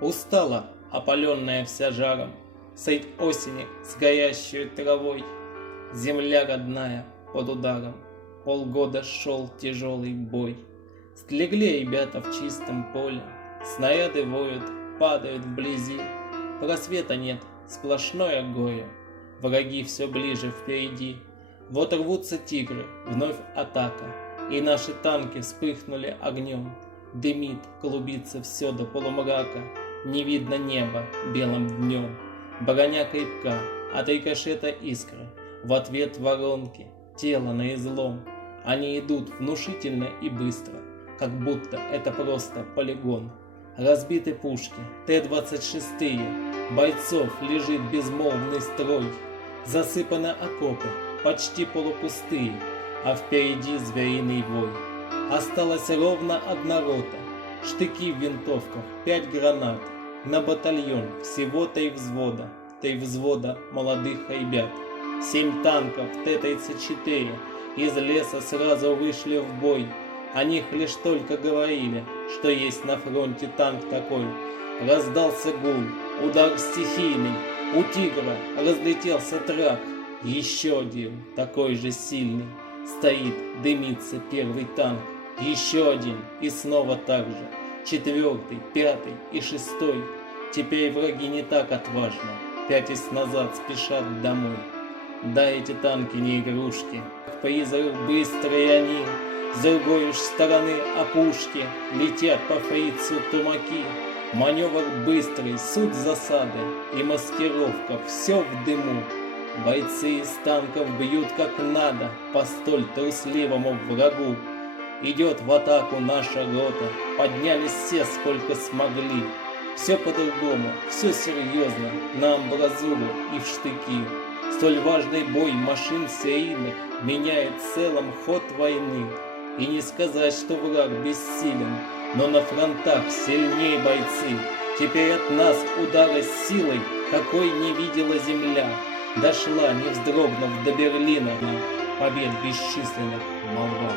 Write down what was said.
Устала, опаленная вся жаром, средь осени с горящей травой. Земля родная под ударом, полгода шел тяжелый бой. Слегли ребята в чистом поле, снаряды воют, падают вблизи. Просвета нет, сплошное горе, враги все ближе впереди. Вот рвутся тигры, вновь атака, и наши танки вспыхнули огнем. Дымит, клубится все до полумрака, не видно неба белым днем. Броня крепка, от рикошета искры, в ответ воронки, тело на излом. Они идут внушительно и быстро, как будто это просто полигон. Разбиты пушки, Т-26, бойцов лежит безмолвный строй. Засыпаны окопы, почти полупустые, а впереди звериный вой. Осталась ровно одна рота, штыки в винтовках, 5 гранат. На батальон всего 3 взвода молодых ребят. 7 танков Т-34 из леса сразу вышли в бой. О них лишь только говорили, что есть на фронте танк такой. Раздался гул, удар стихийный, у тигра разлетелся трак. Еще один, такой же сильный, стоит, дымится первый танк. Еще один, и снова так же. 4-й, 5-й и 6-й. Теперь враги не так отважны, пятясь назад спешат домой. Да, эти танки не игрушки, призрак быстрые они. С другой уж стороны опушки летят по фрицу тумаки. Маневр быстрый, суть засады и маскировка, все в дыму. Бойцы из танков бьют как надо по столь трусливому врагу. Идет в атаку наша рота, поднялись все сколько смогли. Все по-другому, все серьезно, на амбразуру и в штыки. Столь важный бой машин серийных меняет в целом ход войны. И не сказать, что враг бессилен, но на фронтах сильнее бойцы. Теперь от нас удара с силой, какой не видела земля. Дошла, не вздрогнув, до Берлина, побед бесчисленных молва.